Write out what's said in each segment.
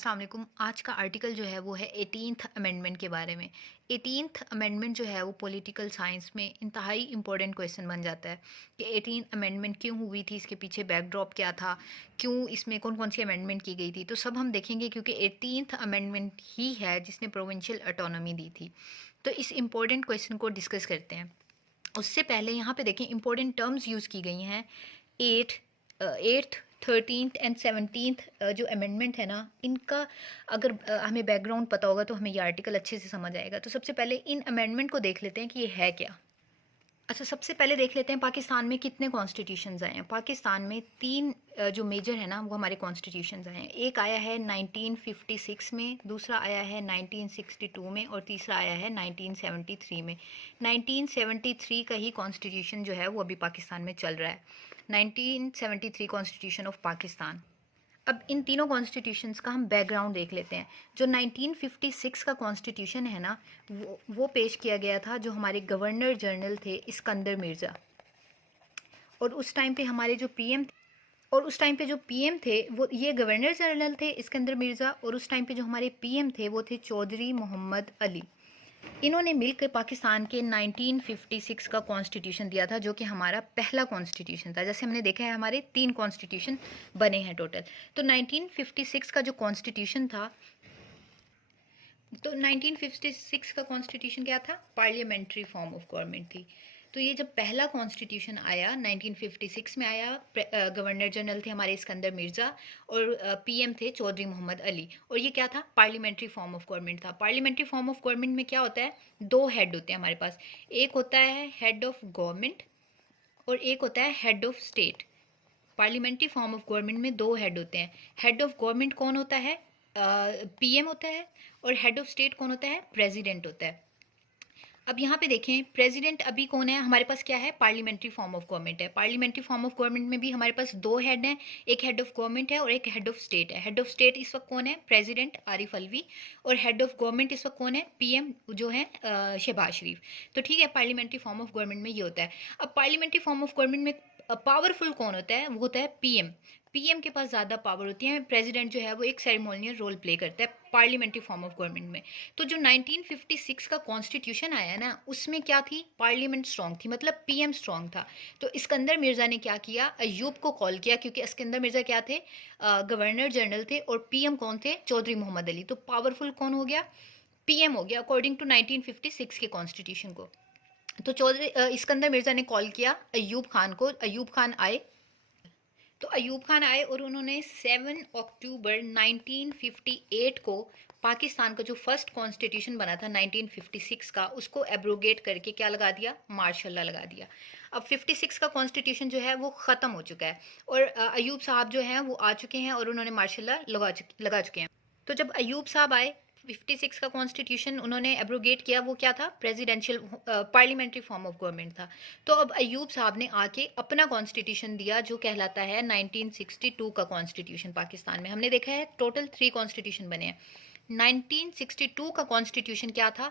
अस्सलाम वालेकुम। आज का आर्टिकल जो है वो है 18th अमेंडमेंट के बारे में। 18th अमेंडमेंट जो है वो पॉलिटिकल साइंस में इंतहाई इम्पोर्टेंट क्वेश्चन बन जाता है कि 18th अमेंडमेंट क्यों हुई थी, इसके पीछे बैकड्रॉप क्या था, क्यों इसमें कौन कौन सी अमेंडमेंट की गई थी, तो सब हम देखेंगे क्योंकि 18th अमेंडमेंट ही है जिसने प्रोविंशियल ऑटोनॉमी दी थी। तो इस इम्पोर्टेंट क्वेश्चन को डिस्कस करते हैं। उससे पहले यहाँ पे देखें इंपॉर्टेंट टर्म्स यूज़ की गई हैं। Eight eighth 13th and 17th जो अमेंडमेंट है ना, इनका अगर हमें बैकग्राउंड पता होगा तो हमें ये आर्टिकल अच्छे से समझ आएगा। तो सबसे पहले इन अमेंडमेंट को देख लेते हैं कि ये है क्या। अच्छा, सबसे पहले देख लेते हैं पाकिस्तान में कितने कॉन्स्टिट्यूशंस आए हैं। पाकिस्तान में तीन जो मेजर है ना वो हमारे कॉन्स्टिट्यूशंस आए हैं। एक आया है 1956 में, दूसरा आया है 1962 में और तीसरा आया है 1973 में। 1973 का ही कॉन्स्टिट्यूशन जो है वो अभी पाकिस्तान में चल रहा है, 1973 कॉन्स्टिट्यूशन ऑफ पाकिस्तान। अब इन तीनों कॉन्स्टिट्यूशंस का हम बैकग्राउंड देख लेते हैं। जो 1956 का कॉन्स्टिट्यूशन है ना, वो पेश किया गया था जो हमारे गवर्नर जनरल थे इस्कंदर मिर्ज़ा। और उस टाइम पे हमारे जो पीएम थे वो ये गवर्नर जनरल थे इस्कंदर मिर्ज़ा, और उस टाइम पे जो हमारे पीएम थे वो थे चौधरी मोहम्मद अली। इन्होंने मिलकर पाकिस्तान के 1956 का कॉन्स्टिट्यूशन दिया था जो कि हमारा पहला कॉन्स्टिट्यूशन था। जैसे हमने देखा है हमारे 3 कॉन्स्टिट्यूशन बने हैं टोटल। तो 1956 का जो कॉन्स्टिट्यूशन था, तो 1956 का कॉन्स्टिट्यूशन क्या था? पार्लियामेंट्री फॉर्म ऑफ गवर्नमेंट थी। तो ये जब पहला कॉन्स्टिट्यूशन आया 1956 में आया, गवर्नर जनरल थे हमारे इस्कंदर मिर्ज़ा और पीएम थे चौधरी मोहम्मद अली। और ये क्या था? पार्लियामेंट्री फॉर्म ऑफ गवर्नमेंट था। पार्लियामेंट्री फॉर्म ऑफ गवर्नमेंट में क्या होता है? 2 हेड होते हैं हमारे पास। एक होता है हेड ऑफ गवर्नमेंट और एक होता है head of state. Parliamentary form of government में 2 हेड होते हैं। हेड ऑफ गवर्नमेंट कौन होता है? पीएम होता है। और हेड ऑफ स्टेट कौन होता है? प्रेसिडेंट होता है। अब यहाँ पे देखें प्रेसिडेंट अभी कौन है हमारे पास? क्या है? पार्लियामेंट्री फॉर्म ऑफ गवर्नमेंट है। पार्लियामेंट्री फॉर्म ऑफ गवर्नमेंट में भी हमारे पास 2 हेड हैं, एक हेड ऑफ गवर्नमेंट है और एक हेड ऑफ स्टेट है। हेड ऑफ स्टेट इस वक्त कौन है? प्रेसिडेंट आरिफ अलवी। और हेड ऑफ गवर्नमेंट इस वक्त कौन है? पीएम जो है शहबाज शरीफ। तो ठीक है, पार्लियामेंट्री फॉर्म ऑफ गवर्नमेंट में ये होता है। अब पार्लियामेंट्री फॉर्म ऑफ गवर्नमेंट में पावरफुल कौन होता है? वो होता है पीएम। पीएम के पास ज़्यादा पावर होती है। प्रेसिडेंट जो है वो एक सेरेमोनियल रोल प्ले करता है पार्लियामेंट्री फॉर्म ऑफ गवर्नमेंट में। तो जो 1956 का कॉन्स्टिट्यूशन आया ना, उसमें क्या थी? पार्लियामेंट स्ट्रांग थी, मतलब पीएम स्ट्रांग था। तो इस्कंदर मिर्ज़ा ने क्या किया? अयूब को कॉल किया, क्योंकि इस्कंदर मिर्ज़ा क्या थे? गवर्नर जनरल थे और पीएम कौन थे? चौधरी मोहम्मद अली। तो पावरफुल कौन हो गया? पीएम हो गया अकॉर्डिंग टू 1956 के कॉन्स्टिट्यूशन को। तो इस्कंदर मिर्ज़ा ने कॉल किया अयूब खान को। अयूब खान आए। तो अयूब खान आए और उन्होंने 7 अक्टूबर 1958 को पाकिस्तान का जो फर्स्ट कॉन्स्टिट्यूशन बना था 1956 का, उसको एब्रोगेट करके क्या लगा दिया? मार्शल लॉ लगा दिया। अब 56 का कॉन्स्टिट्यूशन जो है वो ख़त्म हो चुका है और अयूब साहब जो हैं वो आ चुके हैं और उन्होंने मार्शल लॉ लगा चुके हैं। तो जब अयूब साहब आए, 56 का कॉन्स्टिट्यूशन उन्होंने एब्रोगेट किया। वो क्या था? Presidential parliamentary form of government था। तो अब अयूब साहब ने आके अपना कॉन्स्टिट्यूशन दिया जो कहलाता है 1962 का कॉन्स्टिट्यूशन। पाकिस्तान में हमने देखा है टोटल 3 कॉन्स्टिट्यूशन बने हैं। 1962 का कॉन्स्टिट्यूशन क्या था?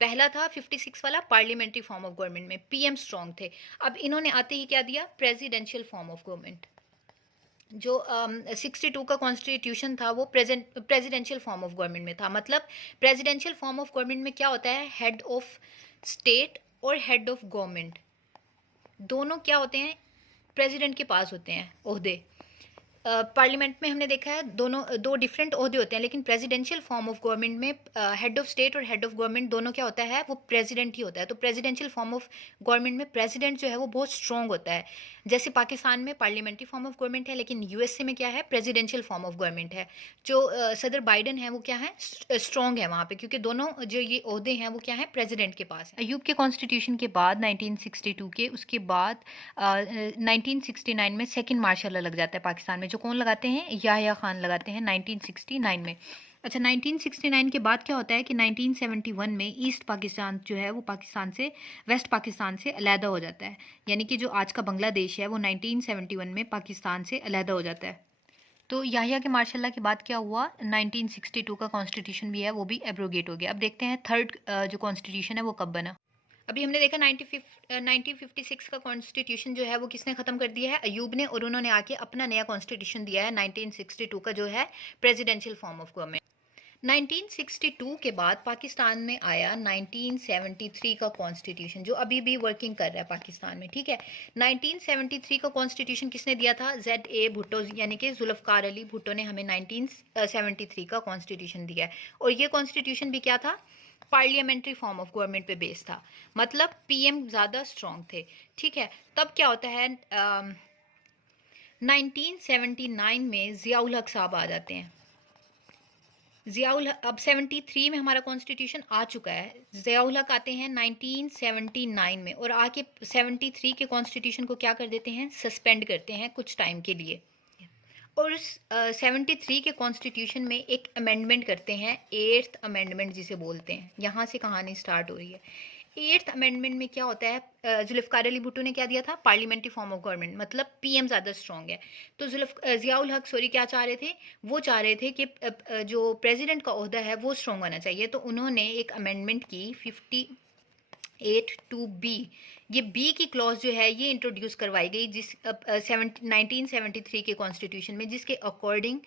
पहला था 56 वाला पार्लियामेंट्री फॉर्म ऑफ गवर्नमेंट में पीएम स्ट्रांग थे। अब इन्होंने आते ही क्या दिया? Presidential form of government. जो 62 का कॉन्स्टिट्यूशन था वो प्रेसिडेंशियल फॉर्म ऑफ गवर्नमेंट में था। मतलब प्रेसिडेंशियल फॉर्म ऑफ गवर्नमेंट में क्या होता है? हेड ऑफ स्टेट और हेड ऑफ गवर्नमेंट दोनों क्या होते हैं? प्रेसिडेंट के पास होते हैं ओहदे। पार्लियामेंट में हमने देखा है दोनों 2 डिफरेंट ओहदे होते हैं, लेकिन प्रेसिडेंशियल फॉर्म ऑफ गवर्नमेंट में हेड ऑफ स्टेट और हेड ऑफ गवर्नमेंट दोनों क्या होता है? वो प्रेसिडेंट ही होता है। तो प्रेसिडेंशियल फॉर्म ऑफ गवर्नमेंट में प्रेसिडेंट जो है वो बहुत स्ट्रॉन्ग होता है। जैसे पाकिस्तान में पार्लियामेंट्री फॉर्म ऑफ गवर्नमेंट है, लेकिन यूएसए में क्या है? प्रेसिडेंशियल फॉर्म ऑफ गवर्नमेंट है। जो सदर बाइडन है वो क्या है? स्ट्रॉन्ग है वहाँ पे, क्योंकि दोनों जो ये ओहदे हैं वो क्या है? प्रेसिडेंट के पास है। अयूब के कॉन्स्टिट्यूशन के बाद 1962 के, उसके बाद 1969 में सेकंड मार्शल लॉ लग जाता है पाकिस्तान में। जो कौन लगाते हैं? याह्या खान लगाते हैं 1969 में। अच्छा, 1969 के बाद क्या होता है कि 1971 में ईस्ट पाकिस्तान जो है वो पाकिस्तान से वेस्ट पाकिस्तान से अलहदा हो जाता है। यानी कि जो आज का बांग्लादेश है वो 1971 में पाकिस्तान से अलहदा हो जाता है। तो याह्या के मार्शल लॉ के बाद क्या हुआ? 1962 का कॉन्स्टिट्यूशन भी है वो भी एब्रोगेट हो गया। अब देखते हैं थर्ड जो कॉन्स्टिट्यूशन है वो कब बना। अभी हमने देखा 1956 का कॉन्स्टिट्यूशन जो है वो किसने ख़त्म कर दिया है, अयूब ने, और उन्होंने आके अपना नया कॉन्स्टिट्यूशन दिया है 1962 का, जो है प्रेसिडेंशियल फॉर्म ऑफ गवर्नमेंट। 1962 के बाद पाकिस्तान में आया 1973 का कॉन्स्टिट्यूशन, जो अभी भी वर्किंग कर रहा है पाकिस्तान में, ठीक है। 1973 का कॉन्स्टिट्यूशन किसने दिया था, ZA भुट्टो, यानी कि जुल्फ़कार अली भुट्टो ने हमें 1973 का कॉन्स्टिट्यूशन दिया है। और ये कॉन्स्टिट्यूशन भी क्या था, पार्लियामेंट्री फॉर्म ऑफ गवर्नमेंट पे बेस था, मतलब PM ज़्यादा स्ट्रॉन्ग थे, ठीक है। तब क्या होता है, 1979 में ज़ियाउल हक साहब आ जाते हैं। अब 73 में हमारा कॉन्स्टिट्यूशन आ चुका है, ज़ियाउल हक आते हैं 1979 में, और आके 73 के कॉन्स्टिट्यूशन को क्या कर देते हैं, सस्पेंड करते हैं कुछ टाइम के लिए। और 73 के कॉन्स्टिट्यूशन में एक अमेंडमेंट करते हैं, 8th अमेंडमेंट जिसे बोलते हैं, यहाँ से कहानी स्टार्ट हो रही है। 8th अमेंडमेंट में क्या होता है, जुल्फ़कार अली भुट्टो ने क्या दिया था, पार्लियामेंट्री फॉर्म ऑफ गवर्नमेंट, मतलब PM ज़्यादा स्ट्रॉन्ग है। तो ज़ियाउल हक क्या चाह रहे थे, वो चाह रहे थे कि जो प्रेसिडेंट का ओहदा है वो स्ट्रॉन्ग होना चाहिए। तो उन्होंने एक अमेंडमेंट की 58(2)(b, ये बी की क्लॉज जो है ये इंट्रोड्यूस करवाई गई 1973 के कॉन्स्टिट्यूशन में, जिसके अकॉर्डिंग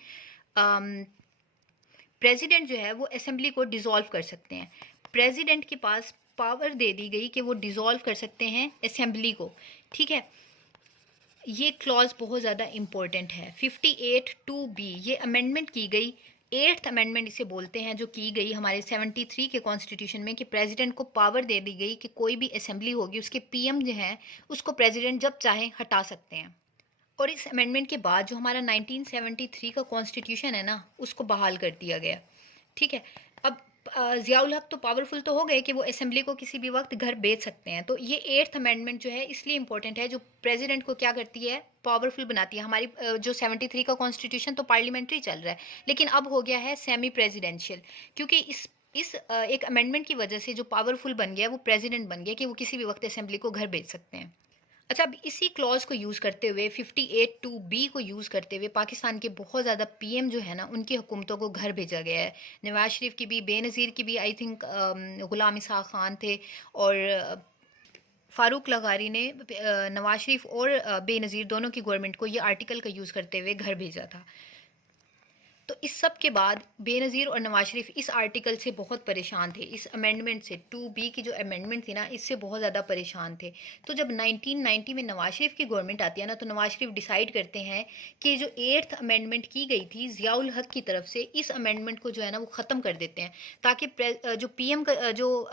प्रेसिडेंट जो है वो असेंबली को डिसॉल्व कर सकते हैं। प्रेसिडेंट के पास पावर दे दी गई कि वो डिसॉल्व कर सकते हैं असेंबली को, ठीक है। ये क्लॉज बहुत ज़्यादा इंपॉर्टेंट है। 58(2)(b ये अमेंडमेंट की गई, 8th अमेंडमेंट इसे बोलते हैं, जो की गई हमारे 73 के कॉन्स्टिट्यूशन में, कि प्रेसिडेंट को पावर दे दी गई कि कोई भी असेंबली होगी उसके PM जो हैं उसको प्रेसिडेंट जब चाहे हटा सकते हैं। और इस अमेंडमेंट के बाद जो हमारा 1973 का कॉन्स्टिट्यूशन है ना, उसको बहाल कर दिया गया, ठीक है। अब ज़ियाउल हक तो पावरफुल तो हो गए कि वो असेंबली को किसी भी वक्त घर भेज सकते हैं। तो ये 8th अमेंडमेंट जो है इसलिए इंपॉर्टेंट है, जो प्रेसिडेंट को क्या करती है, पावरफुल बनाती है। हमारी जो 73 का कॉन्स्टिट्यूशन तो पार्लियामेंट्री चल रहा है, लेकिन अब हो गया है सेमी प्रेसिडेंशियल, क्योंकि इस एक अमेंडमेंट की वजह से जो पावरफुल बन गया वो प्रेसिडेंट बन गया, कि वो किसी भी वक्त असेंबली को घर भेज सकते हैं। अच्छा, अब इसी क्लॉज को यूज़ करते हुए 58(2)(b को यूज़ करते हुए पाकिस्तान के बहुत ज़्यादा PM जो है ना, उनकी हुकूमतों को घर भेजा गया है। नवाज शरीफ की भी, बेनज़ीर की भी, आई थिंक गुलाम इसहाक़ खान थे, और फ़ारूक लगारी ने नवाज शरीफ और बेनज़ीर दोनों की गवर्नमेंट को ये आर्टिकल का यूज़ करते हुए घर भेजा था। तो इस सब के बाद बेनज़ीर और नवाज शरीफ इस आर्टिकल से बहुत परेशान थे, इस अमेंडमेंट से, 2B की जो अमेंडमेंट थी ना, इससे बहुत ज़्यादा परेशान थे। तो जब 1990 में नवाज शरीफ की गवर्नमेंट आती है ना, तो नवाज शरीफ डिसाइड करते हैं कि जो 8th अमेंडमेंट की गई थी ज़ियाउल हक की तरफ से, इस अमेंडमेंट को जो है ना वो ख़त्म कर देते हैं, ताकि जो PM का जो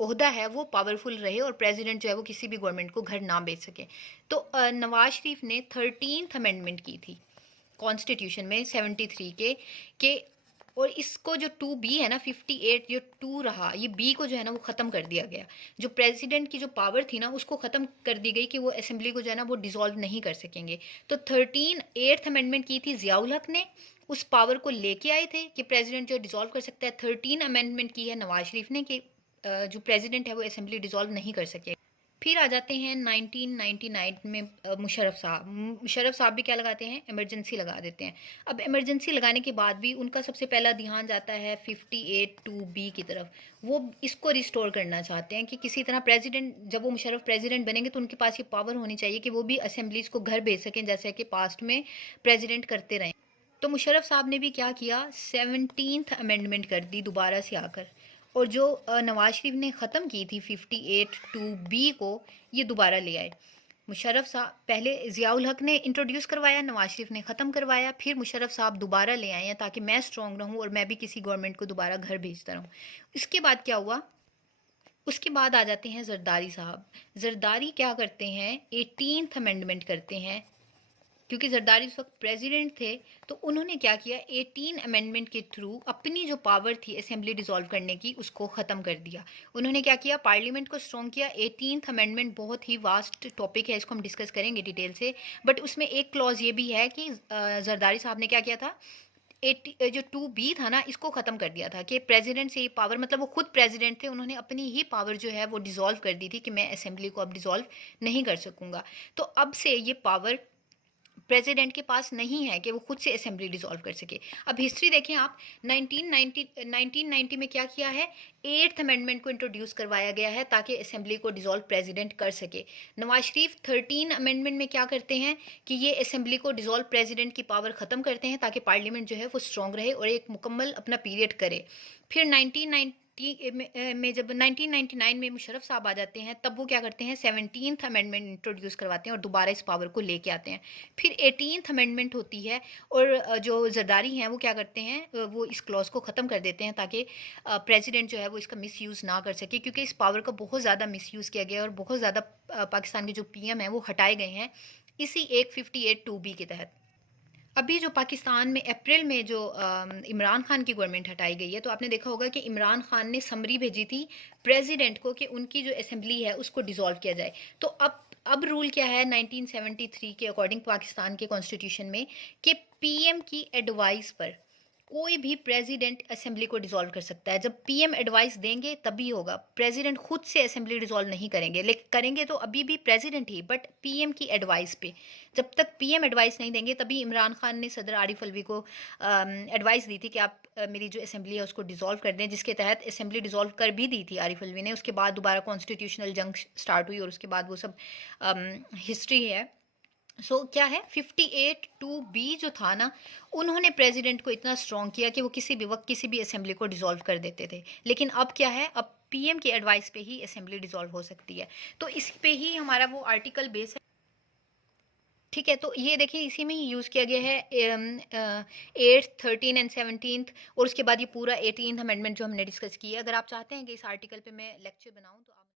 ओहदा है वो पावरफुल रहे, और प्रेसिडेंट जो है वो किसी भी गवर्नमेंट को घर ना भेज सके। तो नवाज शरीफ ने 13th अमेंडमेंट की थी कॉन्स्टिट्यूशन में 73 के, और इसको जो 2B है ना, 58 जो 2 रहा, ये B को जो है ना वो ख़त्म कर दिया गया। जो प्रेसिडेंट की जो पावर थी ना, उसको ख़त्म कर दी गई कि वो असेंबली को जो है ना वो डिसॉल्व नहीं कर सकेंगे। तो 8th अमेंडमेंट की थी ज़ियाउल हक ने, उस पावर को लेके आए थे कि प्रेसिडेंट जो डिसॉल्व कर सकता है। 13 अमेंडमेंट की है नवाज शरीफ ने कि जो प्रेसिडेंट है वो असेंबली डिसॉल्व नहीं कर सके। फिर आ जाते हैं 1999 में मुशर्रफ साहब भी क्या लगाते हैं, इमरजेंसी लगा देते हैं। अब इमरजेंसी लगाने के बाद भी उनका सबसे पहला ध्यान जाता है 58(2)(b की तरफ। वो इसको रिस्टोर करना चाहते हैं कि किसी तरह प्रेसिडेंट, जब वो मुशर्रफ प्रेसिडेंट बनेंगे तो उनके पास ये पावर होनी चाहिए कि वो भी असेंबलीज को घर भेज सकें, जैसे कि पास्ट में प्रेसिडेंट करते रहे। तो मुशर्रफ साहब ने भी क्या किया, 17th अमेंडमेंट कर दी दोबारा से आकर, और जो नवाज शरीफ ने ख़त्म की थी 58(2)(b को, ये दोबारा ले आए। मुशर्रफ साहब पहले, ज़ियाउल हक ने इंट्रोड्यूस करवाया, नवाज शरीफ ने ख़त्म करवाया, फिर मुशर्रफ साहब दोबारा ले आए हैं ताकि मैं स्ट्रॉन्ग रहूँ और मैं भी किसी गवर्नमेंट को दोबारा घर भेजता रहूँ। इसके बाद क्या हुआ, उसके बाद आ जाते हैं जरदारी साहब। जरदारी क्या करते हैं, 18th अमेंडमेंट करते हैं, क्योंकि जरदारी उस वक्त प्रेसिडेंट थे। तो उन्होंने क्या किया, 18 अमेंडमेंट के थ्रू अपनी जो पावर थी असेंबली डिसॉल्व करने की, उसको ख़त्म कर दिया। उन्होंने क्या किया, पार्लियामेंट को स्ट्रॉन्ग किया। 18th अमेंडमेंट बहुत ही वास्ट टॉपिक है, इसको हम डिस्कस करेंगे डिटेल से, बट उसमें एक क्लॉज ये भी है कि जरदारी साहब ने क्या किया था, जो 2B था ना, इसको ख़त्म कर दिया था कि प्रेसिडेंट से ये पावर, मतलब वो खुद प्रेसिडेंट थे, उन्होंने अपनी ही पावर जो है वो डिसॉल्व कर दी थी कि मैं असेंबली को अब डिसॉल्व नहीं कर सकूँगा। तो अब से ये पावर प्रेसिडेंट के पास नहीं है कि वो खुद से असेंबली डिसॉल्व कर सके। अब हिस्ट्री देखें आप, 1990 में क्या किया है, 8th अमेंडमेंट को इंट्रोड्यूस करवाया गया है ताकि असेंबली को डिसॉल्व प्रेसिडेंट कर सके। नवाज शरीफ 13 अमेंडमेंट में क्या करते हैं कि ये असेंबली को डिसॉल्व प्रेसिडेंट की पावर ख़त्म करते हैं ताकि पार्लियामेंट जो है वो स्ट्रॉन्ग रहे और एक मुकम्मल अपना पीरियड करे। फिर 1990 में जब 1999 में मुशर्रफ साहब आ जाते हैं, तब वो क्या करते हैं, 17th अमेंडमेंट इंट्रोड्यूस करवाते हैं और दोबारा इस पावर को लेके आते हैं। फिर 18th अमेंडमेंट होती है और जो जरदारी हैं वो क्या करते हैं, वो इस क्लॉज को ख़त्म कर देते हैं ताकि प्रेसिडेंट जो है वो इसका मिसयूज़ ना कर सके, क्योंकि इस पावर का बहुत ज़्यादा मिसयूज़ किया गया है और बहुत ज़्यादा पाकिस्तान के जो पीएम हैं वो हटाए गए हैं इसी एक 58(2)B के तहत। अभी जो पाकिस्तान में अप्रैल में जो इमरान खान की गवर्नमेंट हटाई गई है, तो आपने देखा होगा कि इमरान खान ने समरी भेजी थी प्रेसिडेंट को कि उनकी जो असेंबली है उसको डिसॉल्व किया जाए। तो अब रूल क्या है 1973 के अकॉर्डिंग पाकिस्तान के कॉन्स्टिट्यूशन में, कि पीएम की एडवाइस पर कोई भी प्रेसिडेंट असेंबली को डिसॉल्व कर सकता है। जब पीएम एडवाइस देंगे तभी होगा, प्रेसिडेंट खुद से असेंबली डिसॉल्व नहीं करेंगे, लेकिन करेंगे तो अभी भी प्रेसिडेंट ही, बट पीएम की एडवाइस पे। जब तक पीएम एडवाइस नहीं देंगे, तभी इमरान खान ने सदर आरिफ अलवी को एडवाइस दी थी कि आप मेरी जो असेंबली है उसको डिसॉल्व कर दें, जिसके तहत असेंबली डिसॉल्व कर भी दी थी आरिफ अलवी ने। उसके बाद दोबारा कॉन्स्टिट्यूशनल जंग स्टार्ट हुई और उसके बाद वो सब हिस्ट्री है। क्या है, 58(2)B जो था ना, उन्होंने प्रेसिडेंट को इतना स्ट्रॉन्ग किया कि वो किसी भी वक्त किसी भी असेंबली को डिसॉल्व कर देते थे। लेकिन अब क्या है, अब पीएम की एडवाइस पे ही असेंबली डिसॉल्व हो सकती है। तो इस पे ही हमारा वो आर्टिकल बेस है। ठीक है, तो ये देखिए इसी में ही यूज़ किया गया है 8th 13 एंड 17th, और उसके बाद ये पूरा 18th अमेंडमेंट जो हमने डिस्कस किया है। अगर आप चाहते हैं कि इस आर्टिकल पे मैं लेक्चर बनाऊँ तो आप